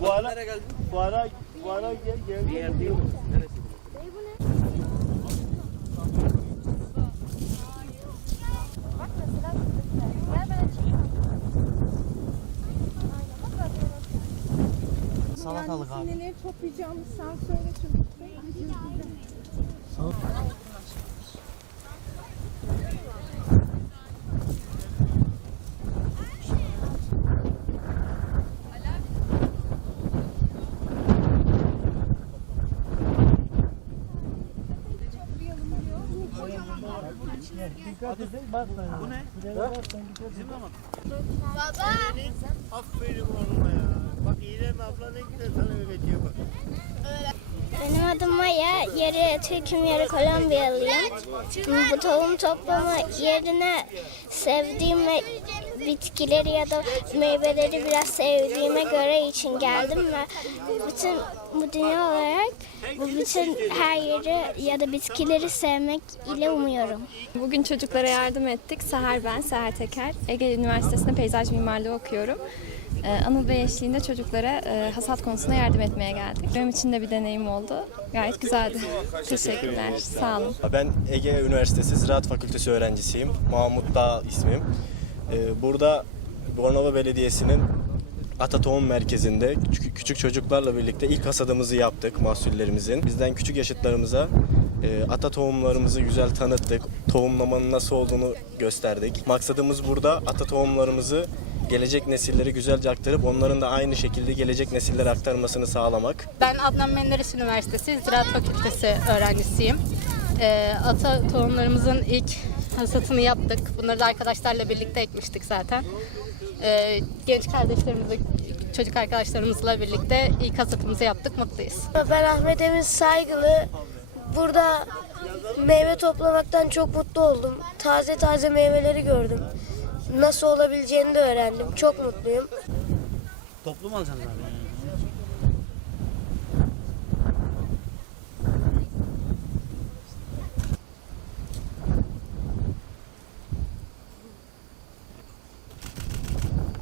Bu ara, bu ara, bu ara gel, gel. Açayım. Aynen bak bak bak. Salatalık abi. Neleri toplayacağımız sen söyle çocuk bey. Dikkat edin bak Bu ne? Aferin oğluma ya. Bak İrem abla ne güzel sana öğretiyor bak. Benim adım Maya. Yarı Türk'üm, yarı Kolombiyalıyım. Bu tohum toplama yerine sevdiğim ve bitkileri ya da meyveleri biraz sevdiğime göre için geldim ve bütün bu dünya olarak bu bütün her yeri ya da bitkileri sevmek ile umuyorum. Bugün çocuklara yardım ettik. Seher ben, Seher Teker. Ege Üniversitesi'nde peyzaj mimarlığı okuyorum. Ee, Anıl Bey eşliğinde çocuklara e, hasat konusunda yardım etmeye geldik. Benim için de bir deneyim oldu. Gayet güzeldi. Teşekkürler. Sağ olun. Ben Ege Üniversitesi Ziraat Fakültesi öğrencisiyim. Mahmut Dağ ismim. Ee, Burada Bornova Belediyesi'nin Ata Tohum Merkezi'nde küçük, çocuklarla birlikte ilk hasadımızı yaptık mahsullerimizin. Bizden küçük yaşıtlarımıza e, ata tohumlarımızı güzel tanıttık. Tohumlamanın nasıl olduğunu gösterdik. Maksadımız burada ata tohumlarımızı gelecek nesillere güzelce aktarıp onların da aynı şekilde gelecek nesillere aktarmasını sağlamak. Ben Adnan Menderes Üniversitesi Ziraat Fakültesi öğrencisiyim. Ee, ata tohumlarımızın ilk hasatını yaptık. Bunları da arkadaşlarla birlikte ekmiştik zaten. Ee, genç kardeşlerimizle, çocuk arkadaşlarımızla birlikte ilk hasatımızı yaptık. Mutluyuz. Ben Ahmet Emin Saygılı. Burada meyve toplamaktan çok mutlu oldum. Taze taze meyveleri gördüm. Nasıl olabileceğini de öğrendim. Çok mutluyum. Toplu mu alacaksın abi?